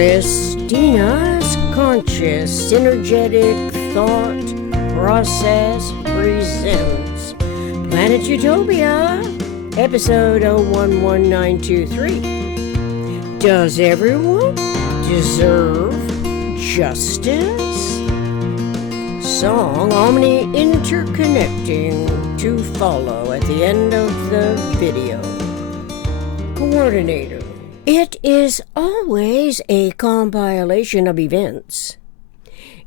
Christina's Conscious Synergetic Thought Process presents Planet Utopia, episode 011923. Does everyone deserve justice? Song interconnecting to follow at the end of the video. Coordinator. It is always a compilation of events.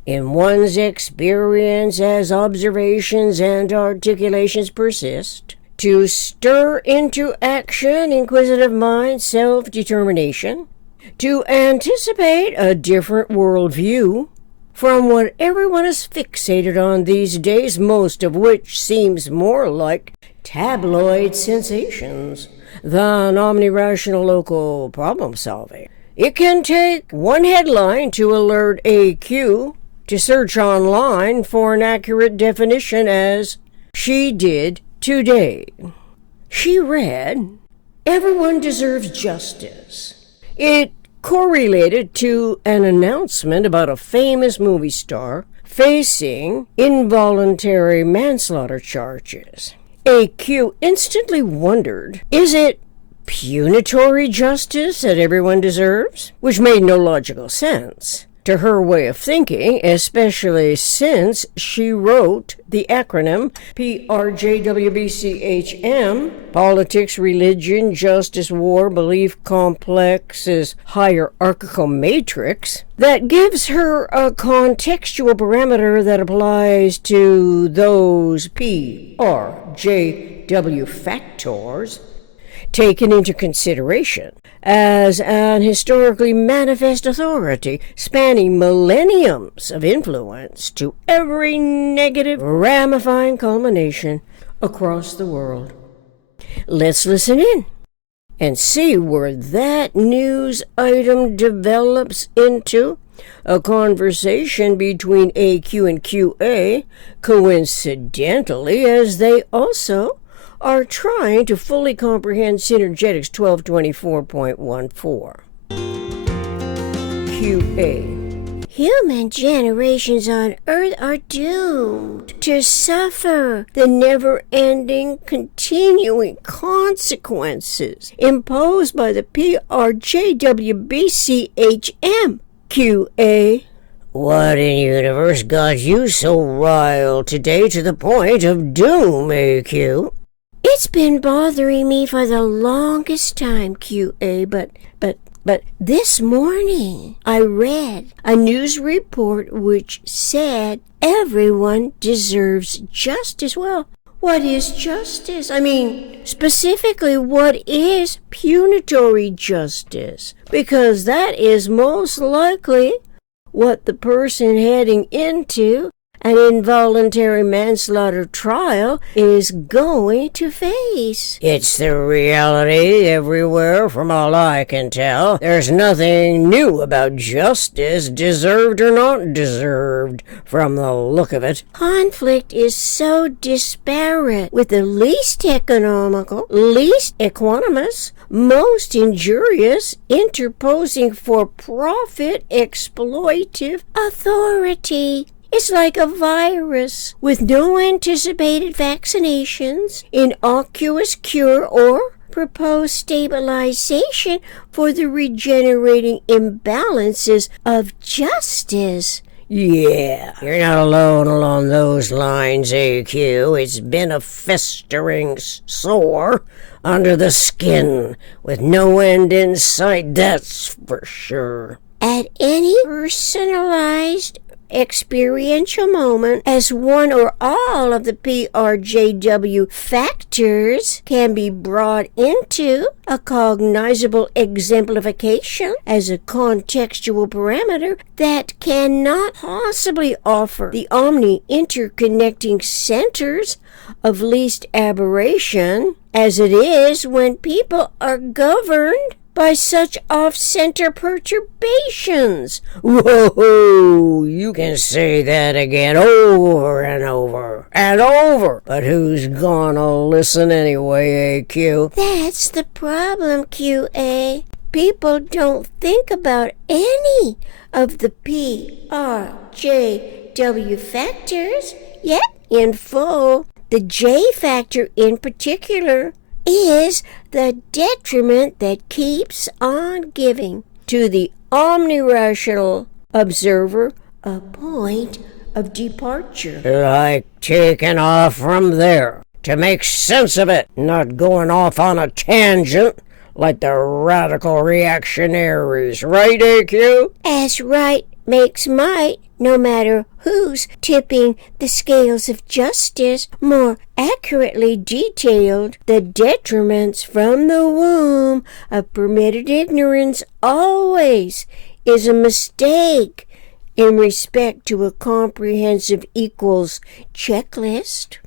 In one's experience as observations and articulations persist, to stir into action inquisitive mind, self-determination, to anticipate a different worldview from what everyone is fixated on these days, most of which seems more like tabloid sensations than omnirational local problem solving. It can take one headline to alert AQ to search online for an accurate definition, as she did today. She read, "Everyone deserves justice." It correlated to an announcement about a famous movie star facing involuntary manslaughter charges. AQ instantly wondered, is it punitory justice that everyone deserves? Which made no logical sense to her way of thinking, especially since she wrote the acronym PRJWBCHM, politics, religion, justice, war, belief complexes, hierarchical matrix, that gives her a contextual parameter that applies to those PRJW factors taken into consideration as an historically manifest authority spanning millenniums of influence to every negative ramifying culmination across the world. Let's listen in and see where that news item develops into a conversation between AQ and QA, coincidentally, as they also are trying to fully comprehend Synergetics 1224.14. QA. Human generations on Earth are doomed to suffer the never-ending, continuing consequences imposed by the PRJWBCHM. QA. What in universe got you so riled today to the point of doom, AQ? It's been bothering me for the longest time, QA, but this morning I read a news report which said everyone deserves justice. Well, what is justice? I mean, specifically, what is punitory justice? Because that is most likely what the person heading into an involuntary manslaughter trial is going to face. It's the reality everywhere, from all I can tell. There's nothing new about justice, deserved or not deserved, from the look of it. Conflict is so disparate, with the least economical, least equanimous, most injurious, interposing for profit, exploitive authority. It's like a virus with no anticipated vaccinations, innocuous cure, or proposed stabilization for the regenerating imbalances of justice. Yeah, you're not alone along those lines, AQ. It's been a festering sore under the skin with no end in sight, that's for sure. At any personalized experiential moment, as one or all of the PRJW factors can be brought into a cognizable exemplification as a contextual parameter that cannot possibly offer the interconnecting centers of least aberration, as it is when people are governed by such off-center perturbations. Whoa, you can say that again over and over and over. But who's gonna listen anyway, AQ? That's the problem, QA. people don't think about any of the PRJW factors yet in full. The J factor in particular is the detriment that keeps on giving to the omnirational observer a point of departure. Like taking off from there to make sense of it, not going off on a tangent like the radical reactionaries, right, AQ? As right makes might, no matter who's tipping the scales of justice, more accurately detailed, the detriments from the womb of permitted ignorance always is a mistake in respect to a comprehensive equals checklist.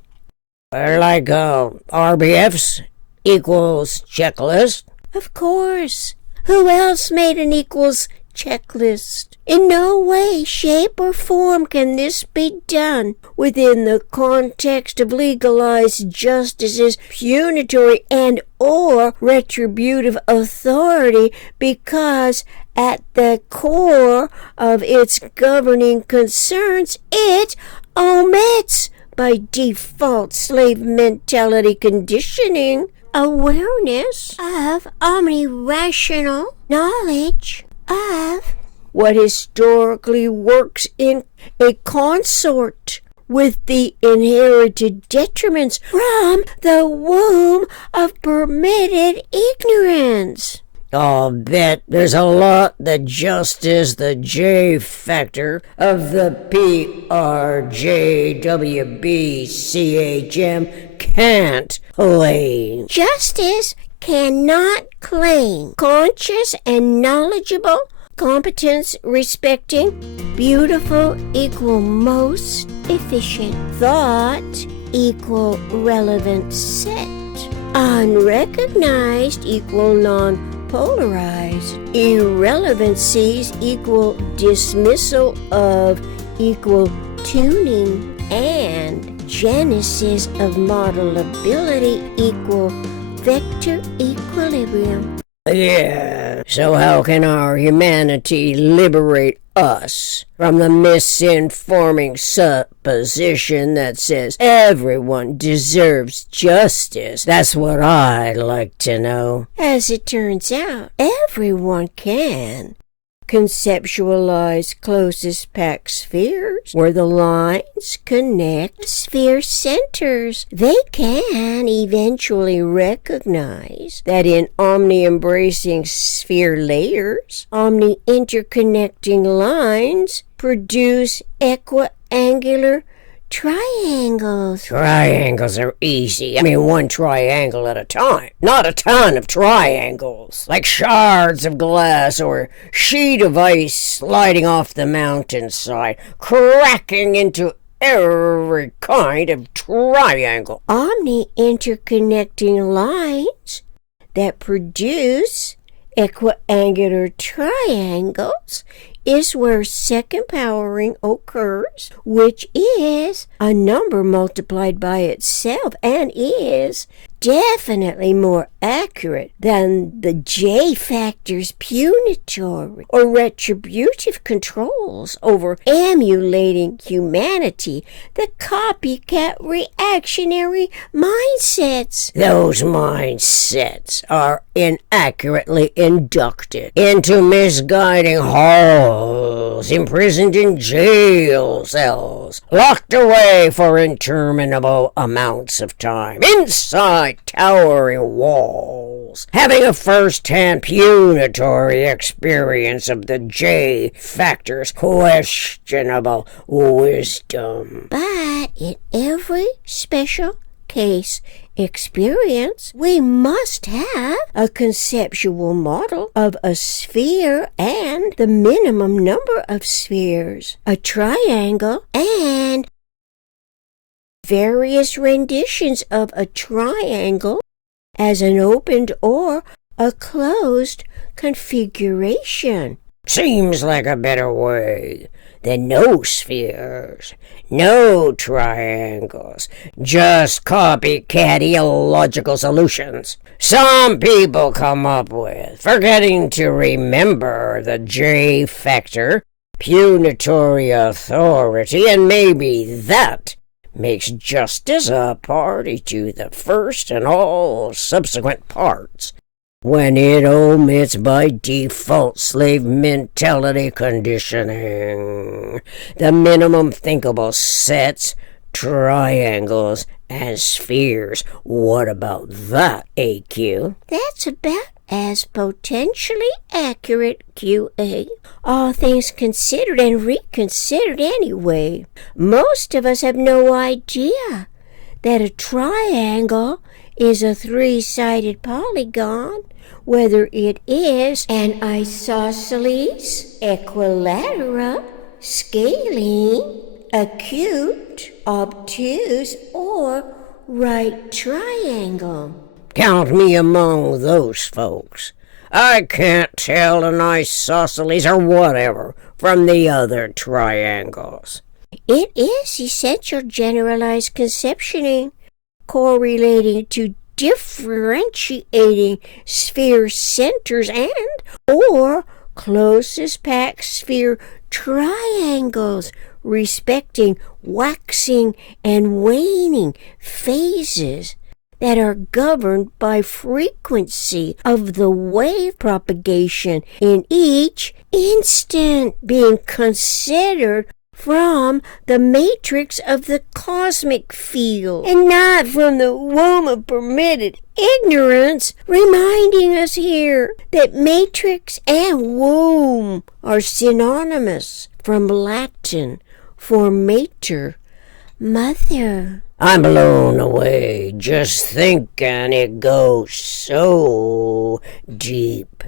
Like RBF's equals checklist? Of course. Who else made an equals checklist? In no way, shape, or form can this be done within the context of legalized justice's punitory and or retributive authority, because at the core of its governing concerns, it omits by default slave mentality conditioning awareness of omnirational knowledge of what historically works in a consort with the inherited detriments from the womb of permitted ignorance. I'll bet there's a lot that just is the J factor of the PRJWBCHM can't claim. Justice cannot claim conscious and knowledgeable competence respecting beautiful equal most efficient thought equal relevant set unrecognized equal non-polarized irrelevancies equal dismissal of equal tuning and genesis of modelability equal vector equilibrium. Yeah, so how can our humanity liberate us from the misinforming supposition that says everyone deserves justice? That's what I'd like to know. As it turns out, everyone can conceptualize closest packed spheres where the lines connect sphere centers. They can eventually recognize that in omni-embracing sphere layers, omni-interconnecting lines produce equiangular triangles. Triangles are easy. I mean, one triangle at a time. Not a ton of triangles. Like shards of glass or sheet of ice sliding off the mountainside, cracking into every kind of triangle. Omni-interconnecting lines that produce equiangular triangles is where second powering occurs, which is a number multiplied by itself and is definitely more accurate than the J factor's punitory or retributive controls over emulating humanity, the copycat reactionary mindsets. Those mindsets are inaccurately inducted into misguiding halls, imprisoned in jail cells, locked away for interminable amounts of time, inside towering walls, having a first-hand punitory experience of the J factor's questionable wisdom. But in every special case experience, we must have a conceptual model of a sphere and the minimum number of spheres, a triangle, and various renditions of a triangle as an opened or a closed configuration. Seems like a better way then no spheres, no triangles, just copycat illogical solutions some people come up with, forgetting to remember the J factor, punitory authority, and maybe that makes justice a party to the first and all subsequent parts, when it omits by default slave mentality conditioning the minimum thinkable sets, triangles, and spheres. What about that, AQ? That's about as potentially accurate, QA. All things considered and reconsidered anyway. Most of us have no idea that a triangle is a three-sided polygon, whether it is an isosceles, equilateral, scalene, acute, obtuse, or right triangle. Count me among those folks. I can't tell an isosceles or whatever from the other triangles. It is essential generalized conceptioning, correlating to differentiating sphere centers and or closest packed sphere triangles, respecting waxing and waning phases that are governed by frequency of the wave propagation in each instant, being considered from the matrix of the cosmic field and not from the womb of permitted ignorance, reminding us here that matrix and womb are synonymous from Latin for mater, mother. I'm blown away just thinking it goes so deep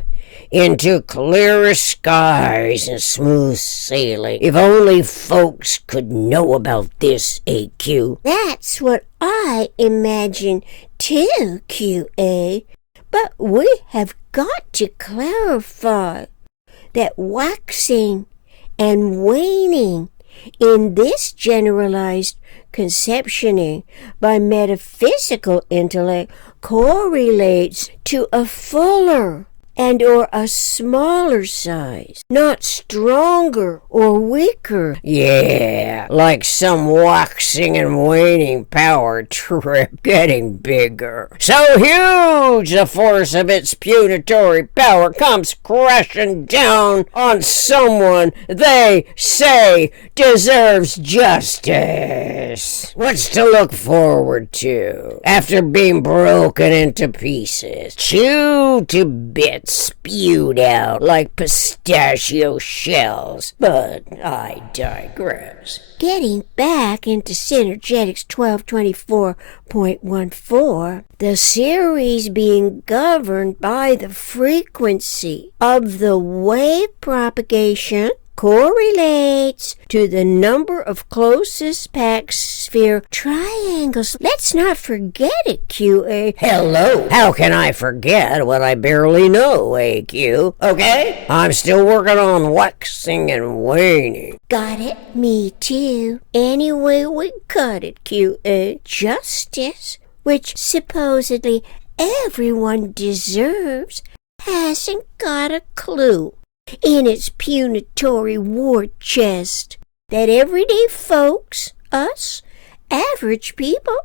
into clearer skies and smooth sailing. If only folks could know about this, AQ. That's what I imagine too, QA. But we have got to clarify that waxing and waning in this generalized conceptioning by metaphysical intellect correlates to a fuller and or a smaller size, not stronger or weaker. Yeah, like some waxing and waning power trip getting bigger. So huge the force of its punitory power comes crashing down on someone they say deserves justice. What's to look forward to after being broken into pieces, chewed to bits, spewed out like pistachio shells? But I digress. Getting back into Synergetics 1224.14, the series being governed by the frequency of the wave propagation correlates to the number of closest packed sphere triangles. Let's not forget it, QA. Hello, how can I forget what I barely know, AQ? Okay? I'm still working on waxing and waning. Got it? Me too. Anyway we cut it, QA. Justice, which supposedly everyone deserves, hasn't got a clue in its punitory war chest that everyday folks, us, average people,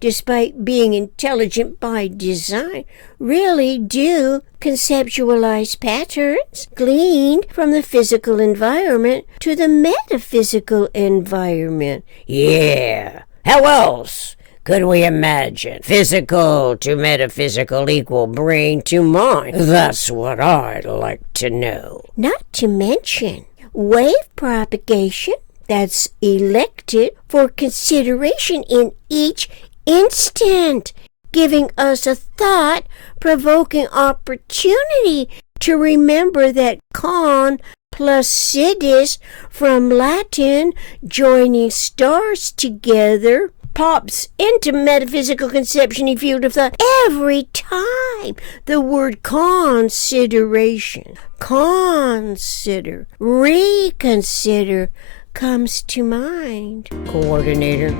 despite being intelligent by design, really do conceptualize patterns gleaned from the physical environment to the metaphysical environment. Yeah, how else could we imagine physical to metaphysical equal brain to mind? That's what I'd like to know. Not to mention wave propagation that's elected for consideration in each instant, giving us a thought-provoking opportunity to remember that con plus sidis from Latin, joining stars together, pops into metaphysical conception and field of thought every time the word consideration, consider, reconsider comes to mind. Coordinator,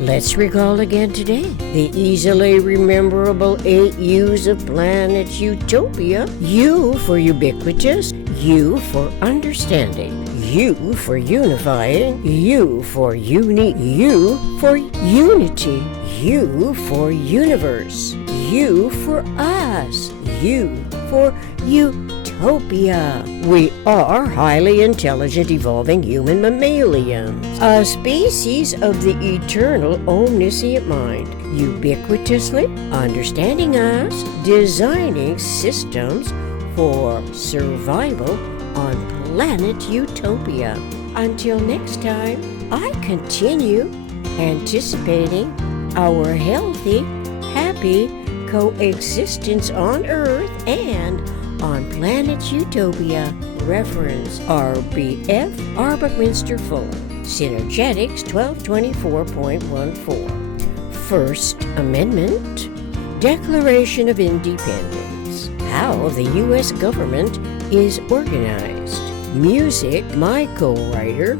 let's recall again today the easily rememberable 8 U's of planet Utopia. U for ubiquitous, U for understanding, U for unifying, U for unique, U for unity, U for universe, U for us, U for Utopia. We are highly intelligent evolving human mammalians, a species of the eternal omniscient mind, ubiquitously understanding us, designing systems for survival on planet Utopia. Until next time, I continue anticipating our healthy, happy coexistence on Earth and on planet Utopia. Reference RBF, Buckminster Fuller, Synergetics 1224.14. First Amendment, Declaration of Independence, how the U.S. government is organized. Music, my co-writer,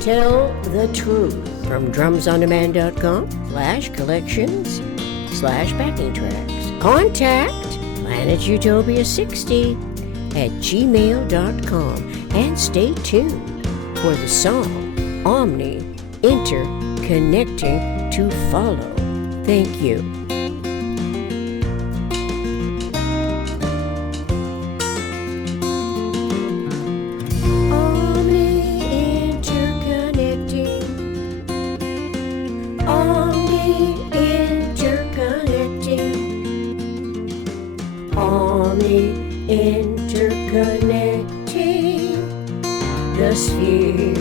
Tell the Truth, from drumsondemand.com/collections/backing tracks. Contact planetutopia60@gmail.com and stay tuned for the song Interconnecting to follow. Thank you. Interconnecting the sphere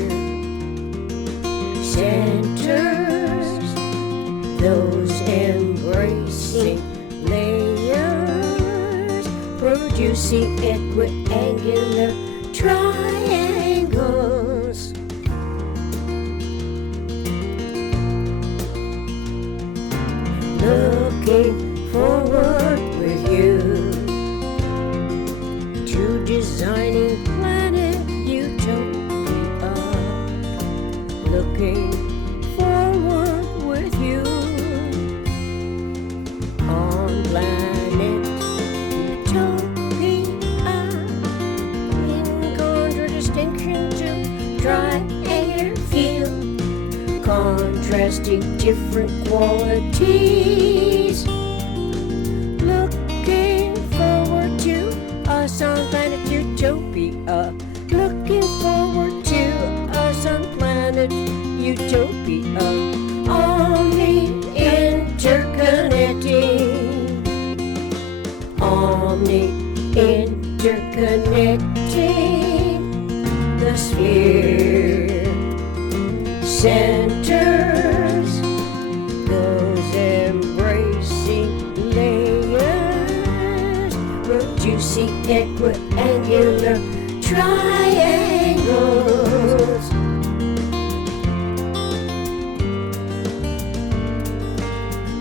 centers, those embracing layers, producing equiangular triangles. Looking forward with you to designing planet Utopia. Looking forward with you on planet Utopia. In contradistinction to triangular field, contrasting different qualities. Looking forward to us on planet Utopia. Looking forward to us on planet Utopia. Interconnecting the sphere centers, those embracing layers, producing equiangular triangles.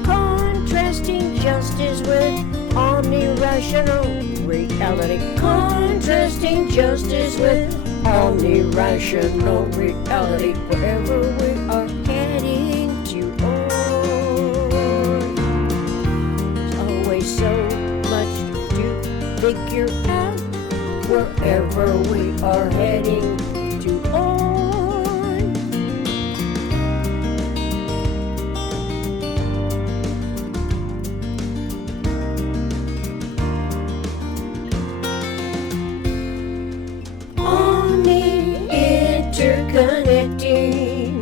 Contrasting justice with omnirational reality. Contrasting justice with omnirational reality. Wherever we are heading to, there's always so much to figure out. Wherever we are heading to on. Interconnecting,